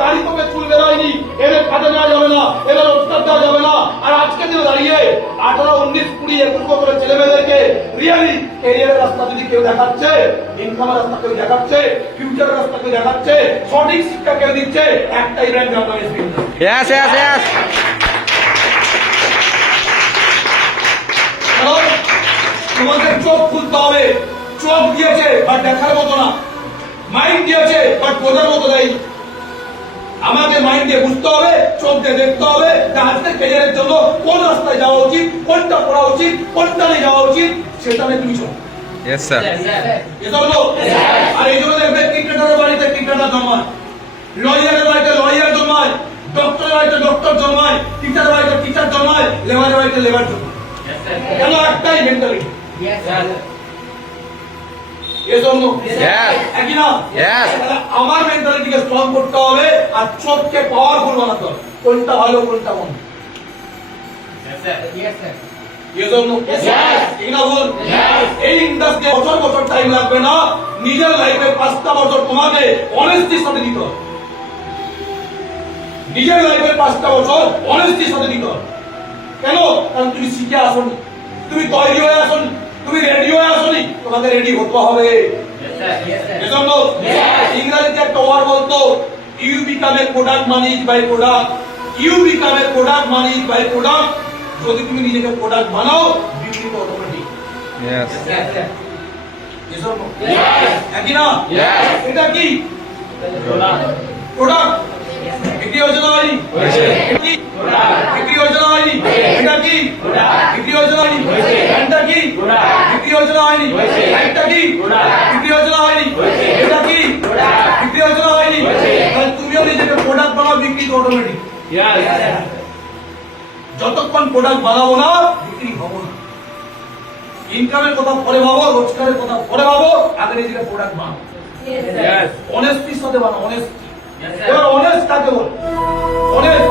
দাড়ি তোকে চুল বেরোয়নি। এদের কাজে নেওয়া যাবে না এদের রোজগার দেওয়া যাবে না। আর আজকে দিনে দাঁড়িয়ে আঠারো উনিশ কুড়ি একুশ বছরের ছেলে মেয়েদেরকে রিয়ালি কেরিয়ারের রাস্তা যদি কেউ দেখাচ্ছে ইনকামের রাস্তা কেউ দেখাচ্ছে ফিউচারের রাস্তা কেউ দেখাচ্ছে সঠিক শিক্ষা কেউ দিচ্ছে একটাই ব্র্যান্ড আমরা Yes, yes, yes. তোমাদের চোখ খুলতে হবে। চোখ দিয়েছে বাট দেখার মতো না। মাইন্ড দিয়েছে বাট বোঝার মতো নেই। মাইন্ড দিয়ে বুঝতে হবে চোখ দিয়ে দেখতে হবে যে আজকে ক্যারিয়ারের জন্য কোন রাস্তায় যাওয়া উচিত কোনটা পড়া উচিত কোনটা নিয়ে যাওয়া উচিত সেটা নিয়ে তুমি চলো Yes, sir. আর এই জন্য দেখবে ক্রিকেটারের বাড়িতে ক্রিকেটার জন্মায় লয়ারের বাড়িতে লয়ার জন্মায় ডক্টরের বাড়িতে ডক্টর জন্মায় টিচারের বাড়িতে টিচার জন্মায় লেবারের বাড়িতে লেবার জন্মায়। কেন একটাই মেন্টালিটি এজন্য Yes. একই না Yes. আমার মেন্টালিটিকে স্ট্রং করতে হবে আর চোখকে পাওয়ারফুল বানাতে হবে। কোনটা ভালো কোনটা মন্দ? এই না বল এই ইন্ডাস্ট্রি বছর বছর টাইম লাগবে না। নিজের লাইফে পাঁচটা বছর তোমাকে অনেস্টির সাথে দিতে হবে। নিজের লাইফে পাঁচটা বছর অনেস্টির সাথে দিতে হবে। কেন? কারণ তুমি শিখে আসনি। তুমি তৈরি হয়ে আসনি। তুমি রেডি হয়ে আসনি? তোমাকে রেডি হতে হবে। এজন্য ইংরেজিতে একটা ওয়ার্ড বলতো you become a product money by product you become a product money by product যদি তুমি নিজেকে প্রোডাক্ট বানাও বিক্রি তো অটোমেটিক Yes. এজন্য। না? এটা কি? প্রোডাক্ট বিক্রি হয়েছে হয়নি? হয়েছে। এটা কি বিক্রি হয়েছে না হয়নি? এটা কি বিক্রি হয়েছে হয়নি? এটা কি বিক্রি হয়েছে হয়নি? এটা কি বিক্রি হয়েছে হয়নি? এটা কি বিক্রি হয়েছে হয়নি? তাহলে তুমিও নিজেকে প্রোডাক্ট বানাও বিক্রি অটোমেটিক যতক্ষণ প্রোডাক্ট বানাবো না বিক্রি হব না। ইনকামের কথা পরে ভাবো রোজগারের কথা পরে ভাবো আগে নিজেকে প্রোডাক্ট বানাবো অনেস্টির সাথে বানাবো অনেস্টি এবার অনেস্ট কাকে বলে। অনেস্ট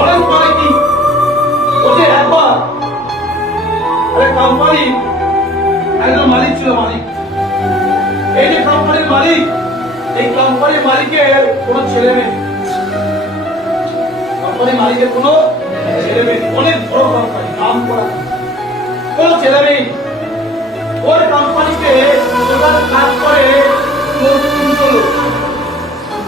অনেস্ট মানে কি? ওকে একবার। আরে কোম্পানি একজন মালিক ছিল মালিক। এই যে কোম্পানির মালিক, এই কোম্পানির মালিকের কোনো ছেলে মেয়ে। কোম্পানির মালিকের কোনো ছেলে মেয়ে। অনেক বড় কোম্পানি কাম করা। কোনো ছেলে মেয়ে। ওর কোম্পানিতে কাজ করে তিনশো লোক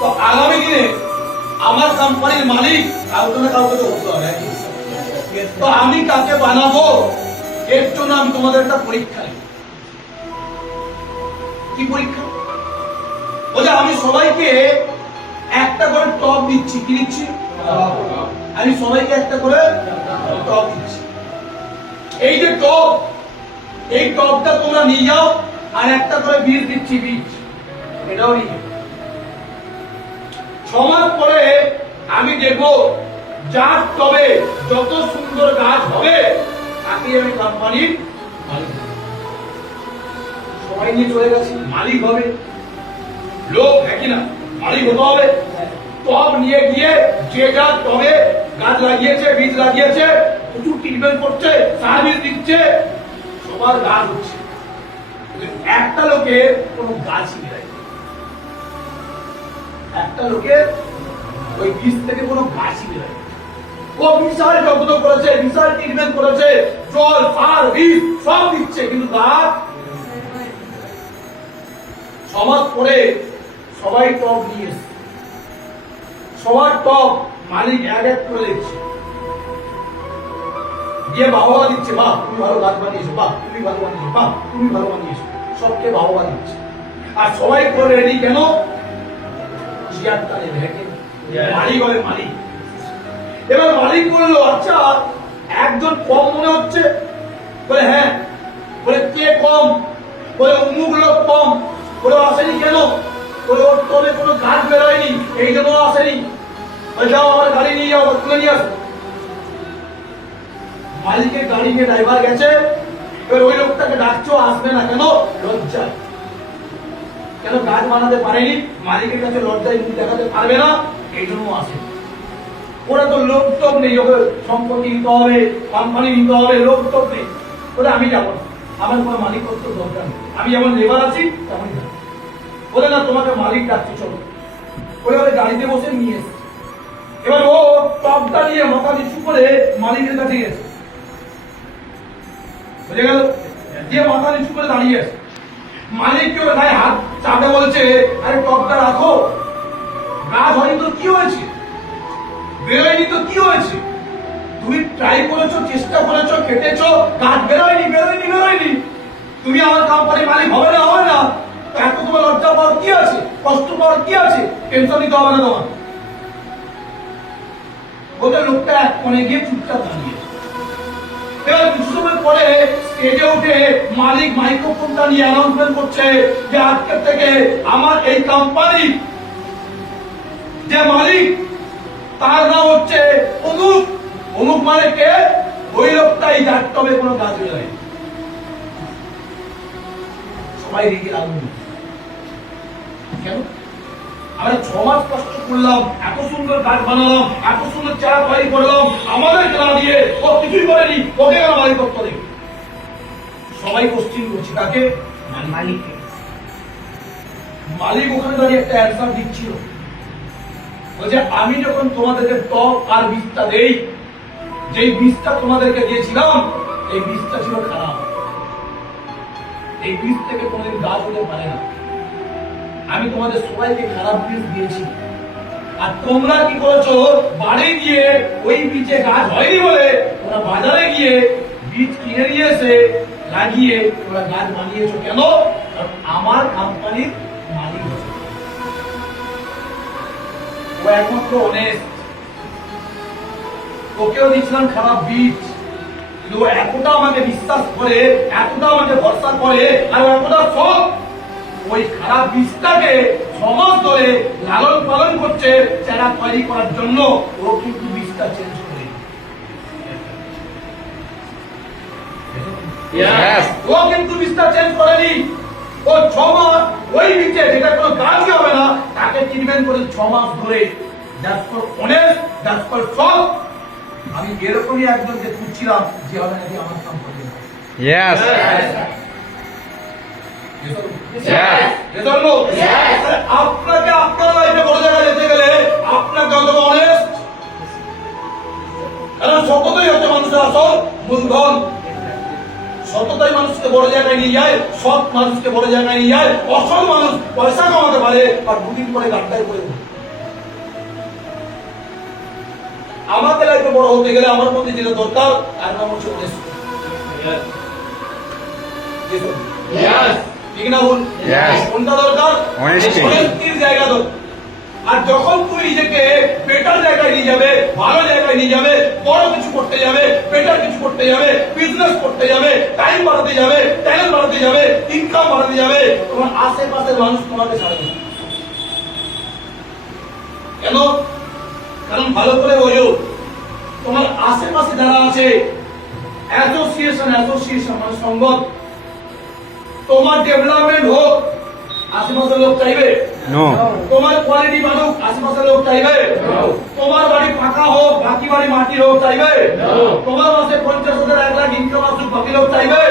তো আগামী দিনে আমার কোম্পানির মালিক কাউকে না কাউকে তো হতে হবে। তো আমি কাকে বানাবো, এর জন্য আমি তোমাদের একটা পরীক্ষা কি পরীক্ষা? বলে আমি সবাইকে একটা করে টপ দিচ্ছি। কি দিচ্ছি? আমি সবাইকে একটা করে টপ দিচ্ছি। এই যে টপ, এই টপটা তোমরা নিয়ে যাও, আর একটা করে বীজ দিচ্ছি বীজ। এটাও নিয়ে ছ পরে আমি দেখব যার তবে যত সুন্দর গাছ হবে তাকে আমি কোম্পানির সবাই নিয়ে চলে গেছি, মালিক হবে। লোক কি না, মালিক হতে হবে। টব নিয়ে গিয়ে যে যার টবে গাছ লাগিয়েছে, বীজ লাগিয়েছে, প্রচুর ট্রিটমেন্ট করছে সার্ভিস দিচ্ছে, সবার গাছ হচ্ছে। একটা লোকের কোনো গাছ নেই। একটা লোকের ওই বীজ থেকে কোনো গাছই বেরোয় ও বিশাল করেছে বিশাল ট্রিটমেন্ট করেছে, জল বীজ সব দিচ্ছে, কিন্তু গাছ সমাজ পরে সবাই টপ নিয়ে সবার টপ মালিক এক এক করে দিচ্ছে বাহবা দিচ্ছে, বাহ, তুমি ভালো গাছ বানিয়েছো, বাহ, তুমি ভালো বানিয়েছো, বাহ, তুমি ভালো বানিয়েছো। সবকে বাহবা দিচ্ছে। আর সবাই করে রেডি কেন? মালিক হবে মালিক। এবার মালিক বলল আচ্ছা একজন কম মনে হচ্ছে? বলে হ্যাঁ। বলে কে কম? বলে অমুক লোক কম। বলে আসেনি কেন? বলে ওর তলে কোনো গাছ বেরোয়নি এই জন্য আসেনি। যাও আমার গাড়ি নিয়ে যাও তুলে নিয়ে আসো। মালিকের গাড়ি নিয়ে ড্রাইভার গেছে। এবার ওই লোকটাকে ডাকছো আসবে না কেন? লজ্জায়। কেন কাজ বানাতে পারেনি? মালিকের কাছে লজ্জায় মুখ দেখাতে পারবে না এই জন্য আসে। ওরা তো লোক টোক নেই, ওকে সম্পত্তি নিতে হবে কোম্পানি নিতে হবে, লোক নেই। ওরা আমি যাব না। আমার কোনো মালিকত্ব দরকার নেই। আমি যেমন লেবার আছি তেমন বলে, না, তোমাকে মালিক ডাকছে, চলো। বলে ওরা গাড়িতে বসে নিয়ে এসছে এবার ও টপটা নিয়ে মাথা নিচু করে মালিকের কাছে গেছে। বুঝে গেল? যে মাথা নিচু করে দাঁড়িয়ে আছে। মালিক কেউ গায়ে হাত চাপে বলছে, আরে টপটা রাখো। গাছ হয়নি তো কি হয়েছে? বেরোয়নি তো কি হয়েছে? তুমি ট্রাই করেছ, চেষ্টা করেছ, খেটেছো গাছ বেরোয়নি বেরোয়নি বেরোয়নি। তুমি আমার কোম্পানির মালিক হবে না হবে না। এত তোমার লজ্জা পাওয়ার কি আছে? কষ্ট পাওয়ার কি আছে? টেনশন নিতে হবে না তোমার। বলতে লোকটা এক কোণে গিয়ে চুপচাপ দাঁড়িয়ে। এবার কিছু পরে স্টেজে উঠে মালিক মাইক্রোফোনটা নিয়ে অ্যানাউন্সমেন্ট করছে যে আজকের থেকে আমার এই কোম্পানি যে মালিক, তার নাম হচ্ছে অমুক। অমুক মানে কে? ওই লোকটাই যার তবে কোনো কাজ নয় সবাই রেগে আগুন কেন? আমরা ছ মাস কষ্ট করলাম এত সুন্দর কাজ বানালাম এত সুন্দর চেহারা তৈরি করলাম আমাদের না দিয়ে ও কিছুই করেনি ওকে কেন মালিকত্ব দেবে সবাই কোশ্চিন করছে কাকে? মালিককে। মালিক ওখানে দাঁড়িয়ে একটা অ্যান্সার দিচ্ছিল। বলছে আমি যখন তোমাদেরকে টক আর বীজটা দেই যেই বীজটা তোমাদেরকে দিয়েছিলাম এই বীজটা ছিল খারাপ। এই বীজ থেকে কোনোদিন গাছ হতে পারে না। আমি তোমাদের সবাইকে খারাপ বীজ দিয়েছি। আর তোমরা কি করেছ? বাড়ি গিয়ে ওই বীজে গাছ হয়নি বলে ওরা বাজারে গিয়ে বীজ কিনে নিয়ে এসে লাগিয়ে ওরা গাছ বানিয়েছো কেন? আমার কোম্পানির মালিক ও একমাত্র অনেস্ট দিয়েছিলাম খারাপ বীজ। এতটা আমাকে বিশ্বাস করে, এতটা আমাকে ভরসা করে, আর এতটা সৎ ওই খারাপ বীজটাকে সমাজ লালন পালন করছে চারা তৈরি করার জন্য। ও কিন্তু বীজটা চেঞ্জ করে। ও কিন্তু বীজটা চেঞ্জ করেনি। ও ছ মাস ওই বীজে যেটা কোনো কাজই হবে না তাকে ট্রিটমেন্ট করে ছ মাস ধরে। That's for honest that's for সৎ আমি এরকমই একজনকে খুঁজছিলাম যে হবে নাকি আমার Yes. Yes. আপনাকে আপনার লাইফে বড় জায়গায় যেতে গেলে আপনাকে অত অনেস্ট কারণ সততাই হচ্ছে মানুষের আসল মূলধন সততাই মানুষকে বড় জায়গায় নিয়ে যায় সৎ মানুষকে বড় জায়গায় নিয়ে যায় অসৎ মানুষ পয়সা কামাতে পারে আর দুদিন পরে গাড্ডায় যায়। আমাকে লাইফে বড় হতে গেলে আমার মধ্যে যেটা দরকার আর নাম হচ্ছে. ঠিক না বল কোনটা দরকার? Honesty. জায়গা দরকার আর যখন তুই নিজেকে বেটার জায়গায় নিয়ে যাবে ভালো জায়গায় নিয়ে যাবে বড় কিছু করতে যাবে বেটার কিছু করতে যাবে বিজনেস করতে যাবে টাইম বাড়াতে যাবে ট্যালেন্ট বাড়াতে যাবে ইনকাম বাড়াতে যাবে তোমার আশেপাশের মানুষ তোমাকে ছাড়বে কেন? কারণ ভালো করে বোঝো তোমার আশেপাশে যারা আছে অ্যাসোসিয়েশন অ্যাসোসিয়েশন মানে সংগত তোমার ডেভেলপমেন্ট হোক আশেপাশের লোক চাইবে? তোমার কোয়ালিটি বাড়ুক আশেপাশের লোক চাইবে? তোমার বাড়ি পাকা হোক বাকি বাড়ি মাটি হোক চাইবে? তোমার মাসে পঞ্চাশ হাজার এক লাখ ইনকাম আসুক বাকি লোক চাইবে?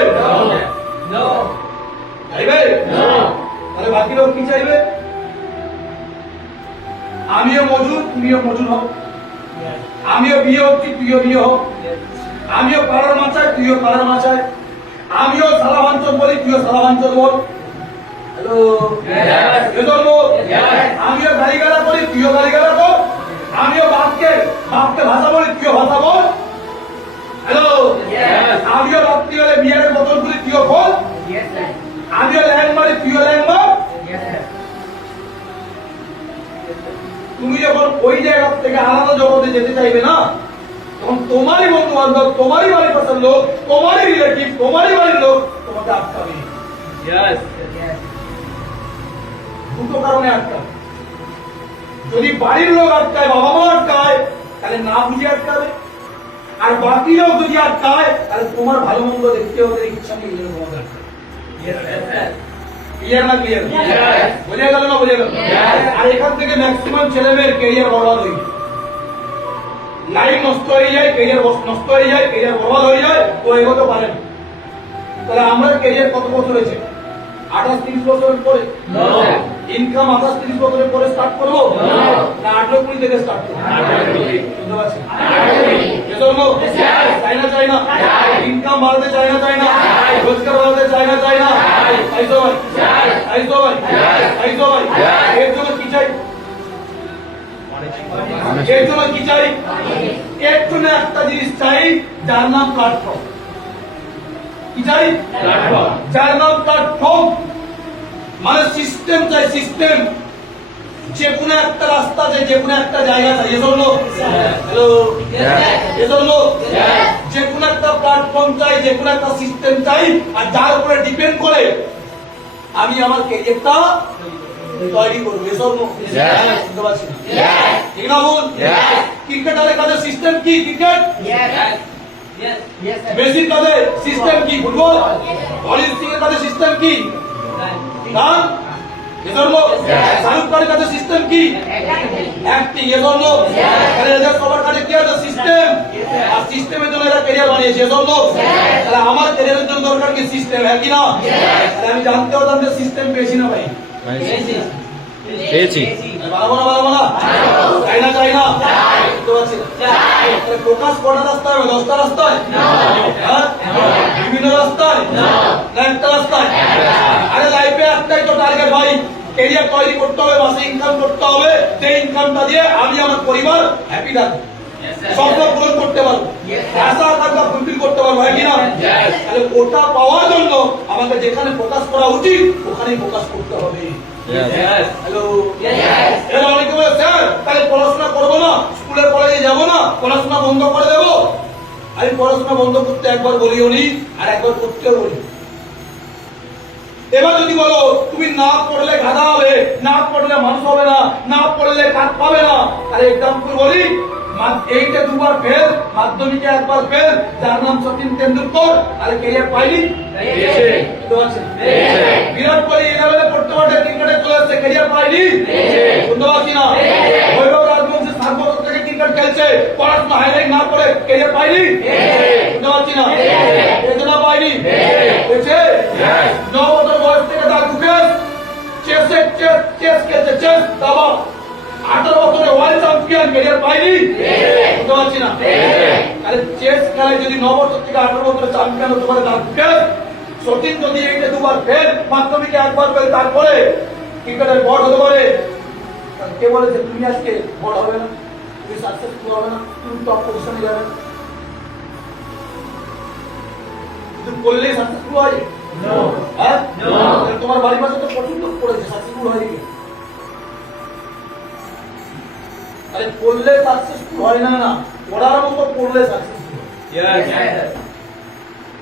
চাইবে? তাহলে বাকি লোক কি চাইবে? আমিও মজুর তুমিও মজুর হোক আমিও বিয়ে হচ্ছি তুইও বিয়ে হোক। আমিও পাড়ার মাচায় তুইও পাড়ার মাচায়। আমিও সালাভাঞ্চল বলি তুইও সালাভাঞ্চল বল। বল। আমিও গাড়া করি, তুইও গাড়া আমিও বাপকে বাপকে ভাষা বলি, তুইও ভাষা বল। আমিও হলে তুইও খোল আমিও ল্যাং তুইও ল্যাং তুমি যখন ওই জায়গা থেকে আলাদা জগতে যেতে চাইবে না তখন তোমারই বন্ধু বান্ধব তোমারই বাড়ির পাশের লোক তোমারই রিলেটিভ তোমারই বাড়ির লোক তোমাকে আটকাবে। দুটো কারণে আটকাবে যদি বাড়ির লোক আটকায় বাবা মা আটকায় তাহলে না বুঝে আটকাবে। আর বাকি লোক যদি আটকায় তাহলে তোমার ভালো মন্দ দেখতে ওদের ইচ্ছা নেই এগুলো তোমাদের ক্লিয়ার না ক্লিয়ার বোঝা গেল না বোঝা গেল? আর এখান থেকে ম্যাক্সিমাম ছেলে মেয়ের কেরিয়ার বরবাদ হয়ে লাইফ নষ্ট হয়ে যায় কেরিয়ার নষ্ট হয়ে যায় কেরিয়ার বরবাদ হয়ে যায় ও এগোতে পারে না তাহলে আমরা কেরিয়ার কত বছর হয়েছে আঠাশ তিরিশ বছরের পরে. ইনকাম আঠাশ তিরিশ বছরের পরে স্টার্ট করব. না আঠারো কুড়ি থেকে স্টার্ট করব। বুঝতে পারছি। এজন্য. চাই না চাই না। ইনকাম বাড়াতে চাই না চাই না। রোজগার বাড়াতে চাই না চাই না। তাই তো ভাই তাই তো ভাই তাই তো ভাই এর জন্য কি চাই এর জন্য কি চাই এর জন্য একটা জিনিস চাই যার নাম প্ল্যাটফর্ম কি চাই যার নাম প্ল্যাটফর্ম মানে সিস্টেম চাই সিস্টেম যে কোনো একটা রাস্তা চাই যে কোনো একটা জায়গা চাই এজন্য. যে কোনো একটা প্ল্যাটফর্ম চাই যে কোনো একটা সিস্টেম চাই আর যার উপরে ডিপেন্ড করে আমি আমার কেরিয়ারটা তৈরি করব। এজন্য বুঝতে পারছি ঠিক না বল Yes. ক্রিকেটারের কাছে সিস্টেম কি? ক্রিকেট মেসির কাছে সিস্টেম কি? ফুটবল অরিজিৎ সিং এর কাছে সিস্টেম কি? গান এজন্য শাহরুখ খানের কাছে সিস্টেম কি? অ্যাক্টিং এজন্য তাহলে এদের সবার কাছে কি আছে? সিস্টেম আর সিস্টেমের জন্য এরা ক্যারিয়ার বানিয়েছে এজন্য তাহলে আমার ক্যারিয়ারের জন্য দরকার কি সিস্টেম হ্যাঁ কি না? তাহলে আমি জানতে হতাম যে সিস্টেম পেয়েছি না ভাই। পেয়েছি। কটা রাস্তায় দশটা রাস্তায়? হ্যাঁ? বিভিন্ন রাস্তায়? না। একটা রাস্তায়? আরে লাইফে একটাই তো টার্গেট ভাই। কেরিয়ার তৈরি করতে হবে মাসে ইনকাম করতে হবে। সেই ইনকামটা দিয়ে আমি আমার পরিবার হ্যাপি থাকব। করতে পারব। আশা আকাঙ্ক্ষা ফুলফিল করতে পারব হ্যাঁ কিনা তাহলে ওটা পাওয়ার জন্য আমাকে যেখানে ফোকাস করা উচিত ওখানেই ফোকাস করতে হবে। হ্যালো অনেকে বলে স্যার তাহলে পড়াশোনা করব না স্কুলে কলেজে যাব না পড়াশোনা বন্ধ করে দেবো? আমি পড়াশোনা বন্ধ করতে একবার বলিও নি আর একবার করতেও বলি এবার যদি বলো তুমি না পড়লে গাধা হবে না পড়লে মানুষ হবে না না পড়লে কাজ পাবে না তাহলে এক্সাম্পল বলি। এইটে দুবার ফেল মাধ্যমিকে একবার ফেল যার নাম সচিন তেন্ডুলকর তাহলে কেরিয়ার পাইনি। বিরাট কোহলি ইলেভেনে পড়তে পড়তে ক্রিকেটে চলে আসছে ক্যারিয়ার পাইনি। বুঝতে পারছি না বৈভব রাজবংশী বছর থেকে ক্রিকেট খেলছে পড়াশোনা হাইলাইট না করে ক্যারিয়ার পাইনি। বুঝতে পারছি না বেদনা পাইনি। পেয়েছে। ন বছর বয়স থেকে তার চেসে চেস চেস খেলছে চেস দাবা। আঠারো বছরে ওয়ার্ল্ড চ্যাম্পিয়ন ক্যারিয়ার পাইনি? বুঝতে পারছি না। তাহলে চেস খেলায় যদি ন বছর থেকে আঠারো বছরে চ্যাম্পিয়ন হতে পারে তার মুকেশ সচিন যদি এইটা দুবার ফেল মাধ্যমিকে একবার ফেল তারপরে ক্রিকেটের বড় হতে পারে। কে বলেছে তুমি আজকে বড় হবে না? তুমি সাকসেসফুল হবে না তুমি টপ পজিশনে যাবে। না কিন্তু করলেই সাকসেসফুল হয়? হ্যাঁ? তোমার বাড়ির পাশে তো প্রচুর লোক পড়েছে সাকসেসফুল হয়ে আরে পড়লে সাকসেসফুল হয় না না। পড়ার মতো পড়লে সাকসেসফুল Yes.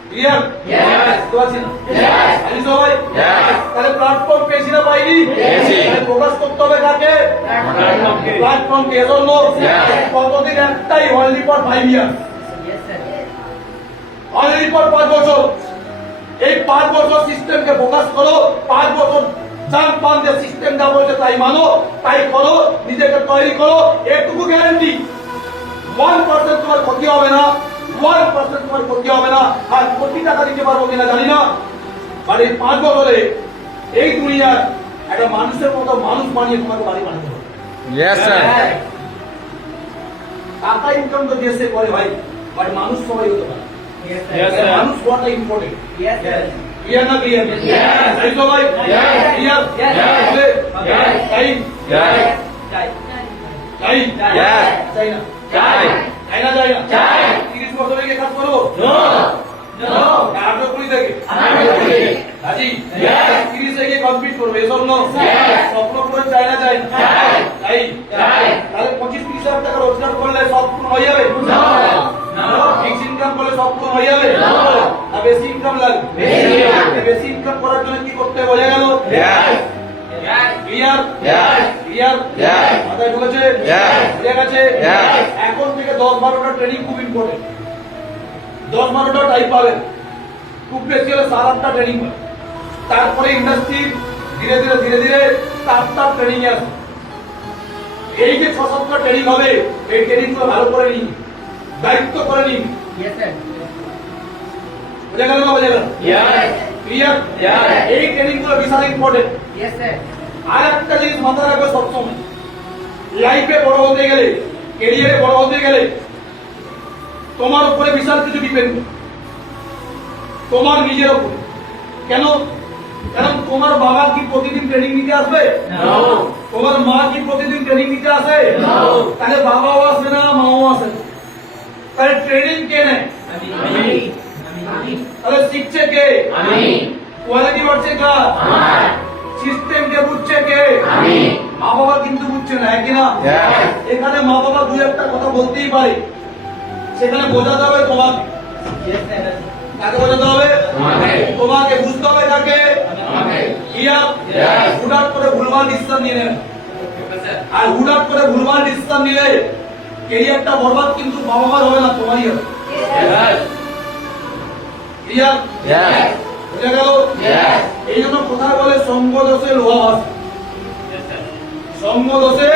Clear Yes. বুঝতে পারছি না? Yes. আমি সবাই? Yes. তাহলে প্ল্যাটফর্ম পেয়েছি না পাইনি? পেয়েছি। ফোকাস করতে হবে কাকে। প্ল্যাটফর্ম কে জন্য কতদিন একটাই only for five year only for পাঁচ বছর। এই পাঁচ বছর সিস্টেমকে ফোকাস করো পাঁচ বছর চান পান যে সিস্টেম যা বলছে তাই মানো তাই করো নিজেকে তৈরি করো এটুকু গ্যারান্টি ওয়ান পার্সেন্ট তোমার ক্ষতি হবে না ওয়ান পার্সেন্ট তোমার ক্ষতি হবে না। আর কোটি টাকা দিতে পারব কিনা জানি না। আর এই পাঁচ বছরে এই দুনিয়ার একটা মানুষের মতো মানুষ বানিয়ে তোমাকে বাড়ি বানাতে হবে। টাকা ইনকাম তো দেশে করে ভাই বাট মানুষ সবাই হতে পারে। মানুষ হওয়াটা important Yes. Yes. Yes. Yes. তাই Yes. তাই Yes. না চাই। তাই না তাই না চাই। তিরিশ বছর থেকে কাজ করব. আঠারো কুড়ি থেকে Yes. তিরিশে গিয়ে কমপ্লিট করবে এসব ন Yes. স্বপ্ন করে চাই না চাই। তাই। তাহলে পঁচিশ তিরিশ হাজার টাকা রোজগার করলে সব পূর্ণ হয়ে যাবে. ফিক্স ইনকাম করলে সব পূর্ণ হয়ে যাবে বেশি ইনকাম লাগবে বেশি বেশি ইনকাম করার জন্য কি করতে বোঝা গেল. ক্লিয়ার ক্লিয়ার মাথায় ঢুকেছে? এখন থেকে দশ বারোটা ট্রেনিং খুব ইম্পর্টেন্ট দশ বারোটা টাইপ পাবেন। খুব বেশি হলে সাত আটটা ট্রেনিং পাবেন। তারপরে ইন্ডাস্ট্রি ধীরে ধীরে ধীরে ধীরে চারটা ট্রেনিং আসবে। এই যে ছ সাতটা ট্রেনিং হবে এই ট্রেনিং ভালো করে নিন। দায়িত্ব করে নিন। বুঝে গেল না বুঝে ক্লিয়ার এই ট্রেনিংগুলো বিশাল ইম্পর্টেন্ট আর একটা জিনিস মাথায় রাখবে সবসময়। লাইফে বড় হতে গেলে কেরিয়ারে বড় হতে গেলে তোমার উপরে বিশাল কিছু ডিপেন্ড তোমার নিজের উপর। কেন? কারণ তোমার বাবা কি প্রতিদিন ট্রেনিং নিতে আসবে. তোমার মা কি প্রতিদিন ট্রেনিং নিতে আসে. তাহলে বাবাও আসবে না মাও আসে না। তাহলে ট্রেনিং কে নেয়? তাহলে শিখছে কে? আমি। কোয়ালিটি বাড়ছে কার আমার। সিস্টেম কে বুঝছে কে? আমি। মা বাবা কিন্তু বুঝছে না একই না? এখানে মা বাবা দু একটা কথা বলতেই পারে। সেখানে বোঝাতে হবে তোমাকে। কাকে বোঝাতে হবে। তোমাকে। বুঝতে হবে Yes. হুডাট করে ভুলভাল ডিসিশন নিয়ে নেবে। আর হুডাট করে ভুলভাল ডিসিশন নিলে কেরিয়ারটা বরবাদ কিন্তু বাবা মার হবে না তোমারই হবে। Yes. বুঝে গেল? এই জন্য কোথায় বলে সঙ্গ দোষে লোহা ভাসে। সঙ্গ দোষে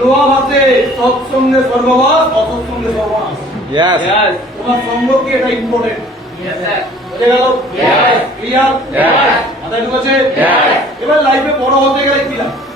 লোহা ভাসে। সৎসঙ্গে সর্ববাস অসৎসঙ্গে সর্বনাশ। Yes. Yes. তোমার সঙ্গ কি এটা ইম্পর্টেন্ট বুঝে গেল? ক্লিয়ার মাথায় ঢুকেছে এবার লাইফে বড় হতে গেলে কি লাগে